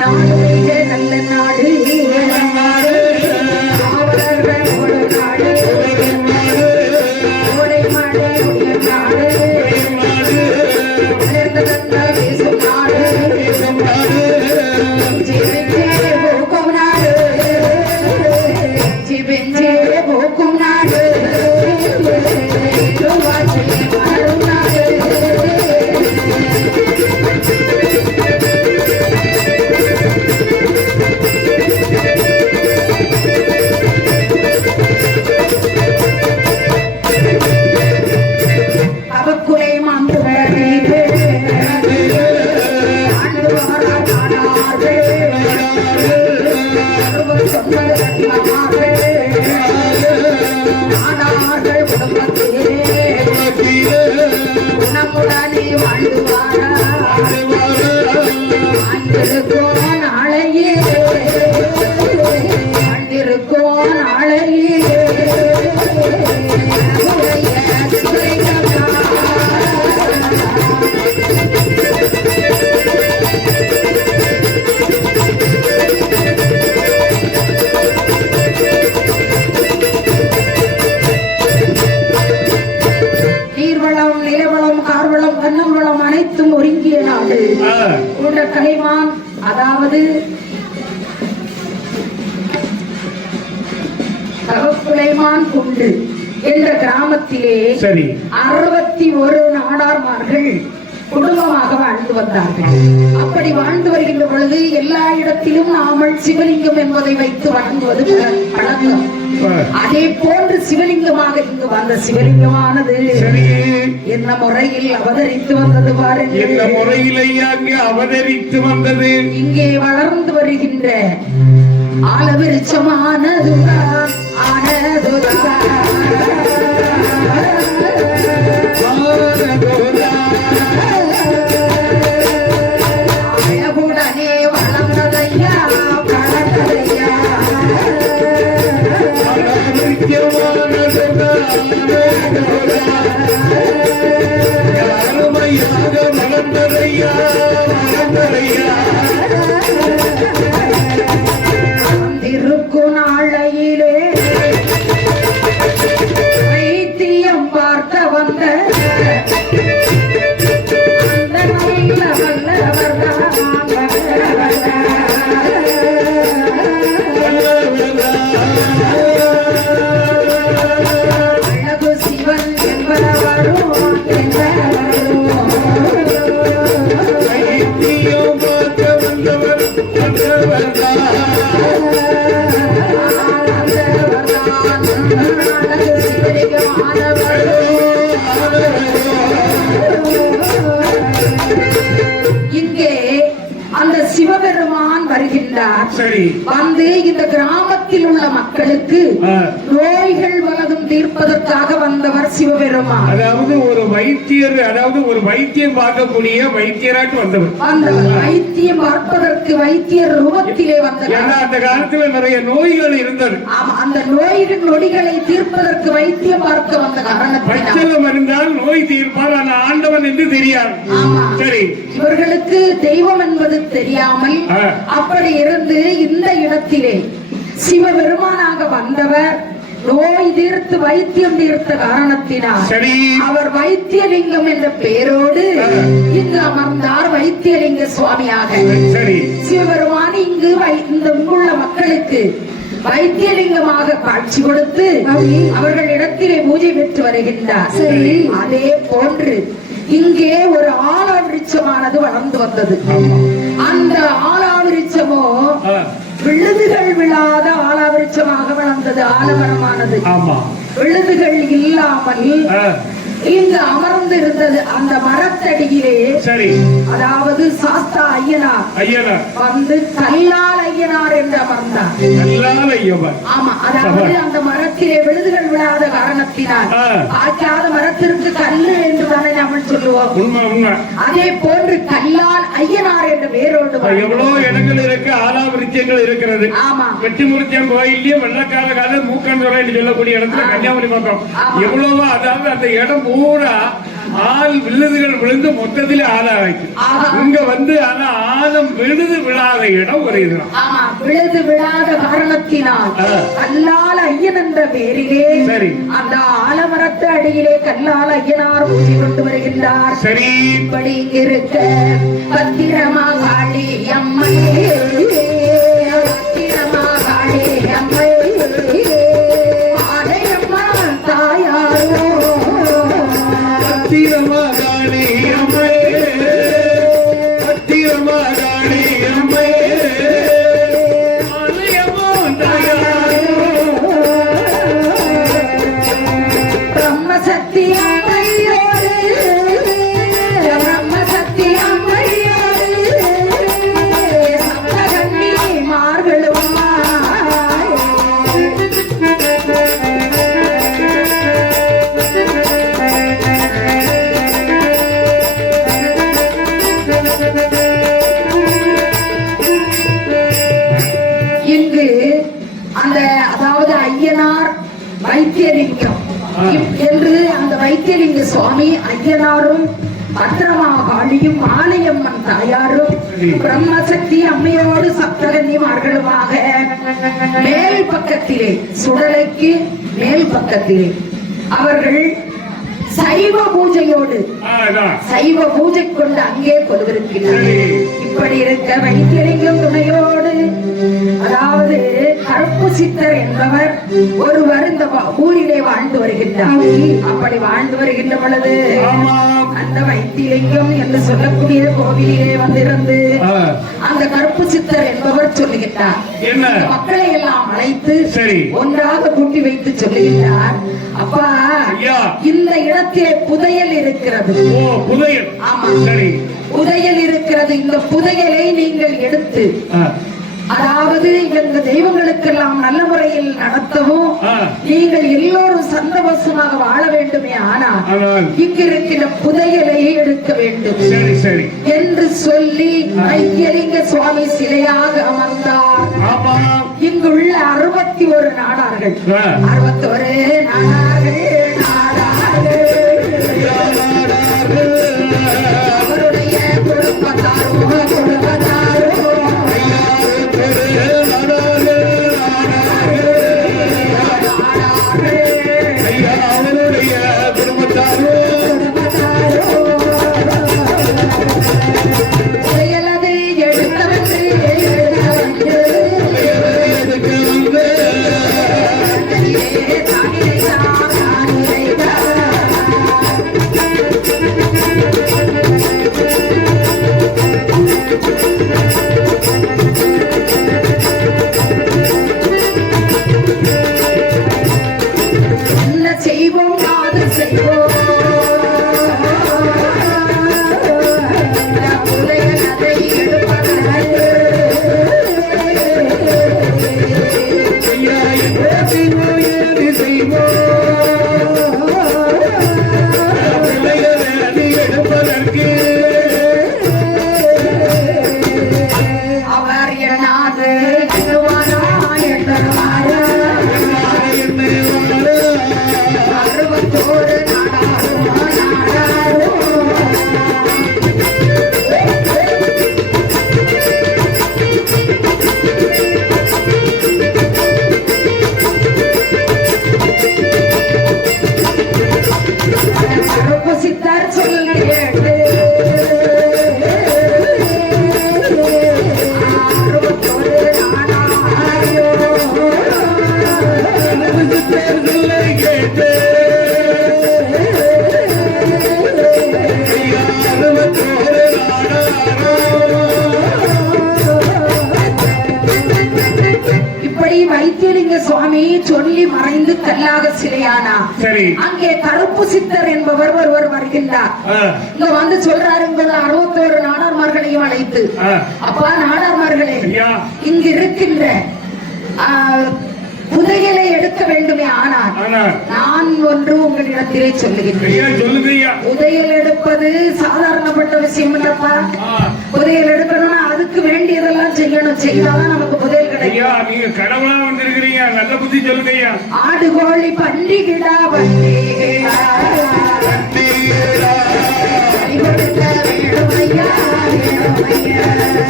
நாடு நல்ல நாடு காவலர்கள் ஒரு நாடு கோடை மழை உடைய நாடு வளர்ந்த தந்த பேசும் நாடு போக்கும் நாடு பெஞ்சே போக்கும் நாடு வாழும் நாடு அவக்குலை மாந்துவரே ஆனார்கள் குடும்பத்திலே குணமுடனே வாழ்வாரா வாழ்ந்திருக்கோ நாளையே வாழ்ந்திருக்கோ நாளையே நீர்வளம் நிலவளம் கார்வளம் கண்ணம் வளம் அனைத்தும் ஒருங்கிய நாடு கொண்ட கலைவான் அதாவது தவக்குலைமான் குண்டு என்ற கிராமத்திலே 61 நாடார்மார்கள் குடும்பமாக வாழ்ந்து வந்தார்கள். அப்படி வாழ்ந்து வருகின்ற பொழுது எல்லா இடத்திலும் நாமல் சிவலிங்கம் என்பதை வைத்து வணங்குவது பழக்கம். அதே போன்று சிவலிங்கமாக இங்கு வந்த சிவலிங்கமானது என்ன முறையில் அவதரித்து வந்தது பாருங்கள். என்ன முறையிலேயே அவதரித்து வந்தது. இங்கே வளர்ந்து வருகின்ற ஆலவிருச்சமானதுதான் அழகுடனே வளர்ந்ததையா வளர்ந்ததையா அருமையாக வளர்ந்ததையா வளர்ந்ததையா திருக்கு நாளையிலே வைத்தியம் பார்க்க வந்த அந்த நல்ல அழகு சிவன் என்பவரும் வைத்தியம் பார்க்க வந்தவர் இங்கே அந்த சிவபெருமான் வருகின்றார். வந்து இந்த கிராமத்தில் உள்ள மக்களுக்கு நோய்கள் வலதும் தீர்ப்பதற்காக வந்தவர் சிவபெருமான். அதாவது ஒரு வைத்தியர், அதாவது ஒரு வைத்தியம் பார்க்கக்கூடிய வைத்தியராட்டு வந்தவர். வைத்தியம் பார்ப்பதற்கு வைத்தியர் ரூபத்திலே வந்தவர். அந்த காலத்துல நிறைய நோய்கள் இருந்தது. அந்த நோய்கள் நொடிகளை தீர்ப்பதற்கு வைத்தியம் பார்க்க வந்த காரணத்தினால் இருந்தால் நோய் தீர்ப்பார் ஆண்டவன் என்று தெரியாது. சரி, இவர்களுக்கு தெய்வம் என்பது தெரியாமல் அப்படி இருந்து இந்த இடத்திலே சிவபெருமானாக வந்தவர் நோய் தீர்த்து வைத்தியம் தீர்த்த காரணத்தினால் அவர் வைத்தியலிங்கம் என்ற பெயரோடு இங்கு அமர்ந்தார். வைத்தியலிங்க சுவாமியாக சிவபெருமான் இங்கு இங்குள்ள மக்களுக்கு வைத்தியலிங்கமாக காட்சி கொடுத்து அவர்கள் இடத்திலே பூஜை பெற்று வருகின்றார். அதே போன்று இங்கே ஒரு ஆலாவிருட்சமானது வளர்ந்து வந்தது. அந்த ஆலாவிருட்சமோ விழுதுகள் விழாத ஆலாவிருட்சமாக வளர்ந்தது. ஆலமரமானது விழுதுகள் இல்லாமல் இங்கு அமர்ந்து இருந்தது. அந்த மரத்தடியிலே அதாவது சாஸ்தா ஐயனார் வந்து கல்லால் ஐயனார் என்று அமர்ந்தார். ஆமா, அதாவது அந்த மரத்திலே விழுதுகள் விழாத காரணத்தினால் ஆக்காத மரத்திற்கு கல்லு என்று தானே நம்ம சொல்லுவோம். அதே போன்று கல்லால் ஐயனார் என்ற வேரோடு எவ்வளவு இடங்கள் இருக்கு, ஆலாவிருச்சங்கள் இருக்கிறது. ஆமா, வெட்டிமுருத்தியம் கோயிலே வெள்ளக்கால கால மூக்கந்துறை சொல்லக்கூடிய இடத்துல கன்னியாகுமரி பக்கம் எவ்வளவோ, அதாவது அந்த இடம் பூரா ஆள் விழுதுகள் விழுந்து மொத்தத்தில் ஆளாயிட்டு ஆஹா. இங்க வந்து ஆனா ஆழம் விழுது விழாத இடம் ஒரு இதுதான். ஆமா, விழுது விழாத காரணத்தினால் ஆ. கல்லால ஐயன் என்ற பேரிலே சரி. அந்த ஆலமரத்து அடியிலே கல்லால ஐயனார் பூஜை கொண்டு வருகின்றார். சரி. இப்படி இருக்க பத்திரமா காளி அம்மையே, பத்திரமா காளி அம்மையே, ஆலயம்மா தாயாரோ, பத்திரமாகாளி அம்மே, பத்திரமாகாளி அம்மே, ஆலயமோ தாயாரோ, பிரம்ம சத்தியம்மையோடு, பிரம்ம சத்தியம்மையோடு, சப்தகன்னி மார்களும் இங்கு அந்த அதாவது ஐயனார் வைத்தியலிங்கம் என்று அந்த வைத்தியலிங்க சுவாமி ஐயனாரும் பத்திரமாகாளியும் ஆலயம்மன் தாயாரும் பிரம்மசக்தி அம்மையோடு சப்தகன்னிமார்களுமாக மேல் பக்கத்திலே சுடலைக்கு மேல் பக்கத்திலே அவர்கள் சைவ பூஜையோடு சைவ பூஜை கொண்டு அங்கே கொள்வதற்கிறார்கள். இப்படி இருக்க வைத்தியலிங்கம் துணையோடு அதாவது கருப்பு சித்தர் என்பவர் ஒருவர் இந்த ஊரிலே வாழ்ந்து வருகின்றார். அப்படி வாழ்ந்து வருகின்ற பொழுது அந்த வைத்தியலிங்கம் என்று சொல்லக்கூடிய கோவிலே வந்திருந்து அந்த கருப்பு சித்தர் என்பவர் சொல்லுகின்றார். மக்களை எல்லாம் அழைத்து ஒன்றாக கூட்டி வைத்து சொல்லுகின்றார், அப்பா இந்த இடத்திலே புதையல் இருக்கிறது. ஆமா, புதையல் இருக்கிறது. இந்த புதையலை நீங்கள் எடுத்து அதாவது இந்த தெய்வங்களுக்கெல்லாம் நல்ல முறையில் நடத்தவும் நீங்கள் எல்லோரும் சந்தோஷமாக வாழ வேண்டுமே, ஆனால் இங்கு இருக்கிற புதையலை எடுக்க வேண்டும் என்று சொல்லி வைத்தியலிங்க சுவாமி சிலையாக அமர்ந்தார். இங்குள்ள 61 நாடார்கள், 61 நாடார்கள் அவருடைய குடும்பத்தாரோ புதையலது எடுத்தவற்று என்ன செய்வோம் அது செய்வோம், புதையலதை எடுப்பதற்கு அவர் எனாது எண்ணுவாரா எண்ணுவாரா 61 நாடாரோ கருப்பு சித்தர் சொல்ல கேட்டு 61 நாடாரோ இப்படி வைத்தியலிங்க சுவாமி சொல்லி மறைந்து கல்லாக சிலையானா. அங்கே கருப்பு சித்தர் என்பவர் ஒருவர் வருகின்றார். இங்க வந்து சொல்றாரு, 61 நாடார்மார்களையும் அழைத்து, அப்பா நாடார்மார்களே, இங்கு இருக்கின்ற புதையலை எடுக்க வேண்டுமே, ஆனால் நான் ஒன்று உங்களிடத்திலே சொல்லுகின்றேன். புதையல் எடுப்பது சாதாரணப்பட்ட விஷயம் இல்லப்பா. புதையல் எடுக்கணும்னா அதுக்கு வேண்டியதெல்லாம் செய்யணும், செய்தாதான் நமக்கு புதையல் கிடைக்கும். நீங்க கடவுளா வந்திருக்கிறீங்க, நல்ல புத்தி சொல்லுங்க. ஆடு கோழி பண்டிகிடா பண்டிகிடா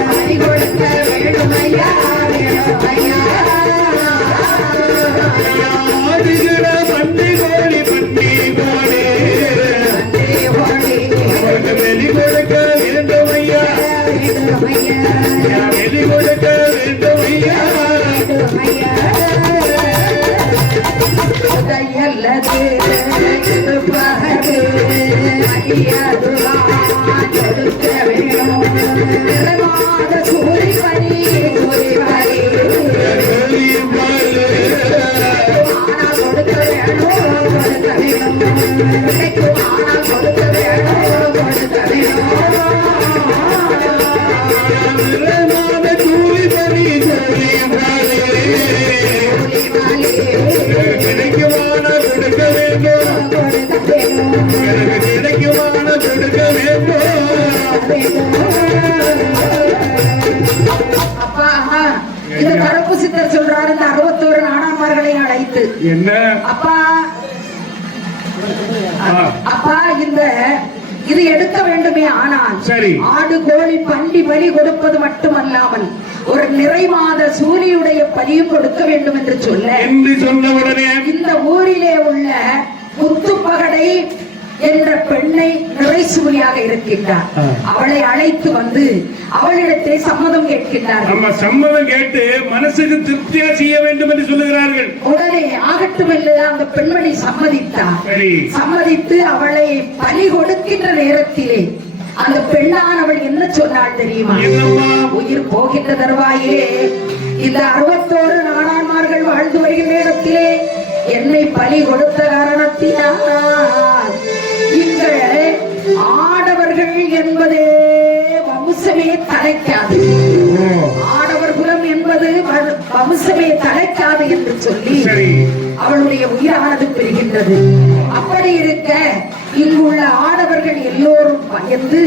பலி கொடுக்க வேண்டுமையா வேண்டுமையா ஆடுகிற பன்றி கோழி அவருக்கு வெளி கொடுக்க வேண்டும் ஐயா வெளி கொடுக்க வேண்டும் ஐயா தையல்லது பகது அடியதுதான் கொடுக்க வேணும் சூரி பணி சூரி பணி ஆனா கொடுக்க வேணும் கொடுக்க வேணும் ஆனா கொடுக்க வேணும் கொடுக்க வேணும் கிடைக்குமான கொடுக்க வேண்டும் எனக்கு கிடைக்குமான கொடுக்க வேண்டும் அப்பா இந்த கருப்பு சித்தர் சொல்றாரு இந்த 61 நாடாமார்களை அழைத்து என்ன அப்பா அப்பா இந்த இது எடுக்க வேண்டுமே ஆனால் சரி ஆடு கோழி பண்டி பலி கொடுப்பது மட்டுமல்லாமல் ஒரு நிறைமாத சூரியுடைய பலியும் கொடுக்க வேண்டும் என்று சொன்ன உடனே இந்த ஊரிலே உள்ள முத்துப்பகடை என்ற பெண்ணை நிறைசூலியாக இருக்கின்றார் அவளை அழைத்து வந்து அவளிடத்திலே சம்மதம் கேட்கின்றார்கள் நம்ம சம்மதம் கேட்டு மனசுக்கு திருப்தியா செய்ய வேண்டும் என்று சொல்லுகிறார்கள் உடனே ஆகட்டும் என்று அந்த பெண்மணி சம்மதித்தார் சரி சம்மதித்து அவளை பலி கொடுக்கின்ற நேரத்திலே அந்த பெண்ணானவள் என்ன சொன்னாள் தெரியுமா உயிர் போகின்ற தருவாயே இந்த 61 நாடான்மார்கள் வாழ்ந்து வருகின்ற இடத்திலே என்னை பலி கொடுத்த காரணத்தினால் இங்கு ஆடவர்கள் என்பதே வம்சமே தலைக்காது ஆடவர் குலம் என்பது வம்சமே தலைக்காது என்று சொல்லி அவளுடைய உயிரானது பெறுகின்றது அப்படி இருக்க இங்குள்ள ஆடவர்கள் எல்லோரும் பயந்து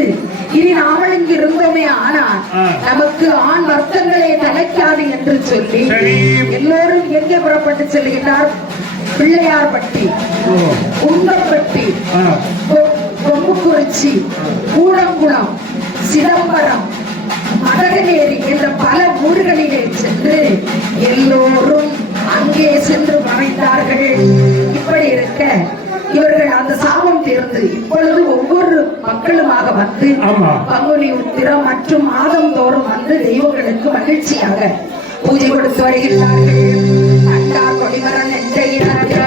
இனி நாமல் இங்கு இருந்தோமே ஆனால் நமக்கு ஆண் வர்க்கங்களே தலைக்காது என்று சொல்லி எல்லோரும் எங்கே புறப்பட்டு செல்கின்றார் பிள்ளையார்பட்டி உங்கப்பட்டி கொம்புக்குறிச்சி கூடங்குளம் சிதம்பரம் மதகநேரி என்ற பல ஊர்களிலே சென்று எல்லோரும் அங்கே சென்று மறைந்தார்கள் இப்படி இருக்க இவர்கள் அந்த சாபம் தீர்ந்து இப்பொழுது ஒவ்வொரு மக்களுமாக வந்து பங்குனி உத்திரம் மற்றும் மாதம் தோறும் வந்து தெய்வங்களுக்கு மகிழ்ச்சியாக பூஜை கொடுத்து வருகிறார்கள் அண்டா கொடிமரன் என்ற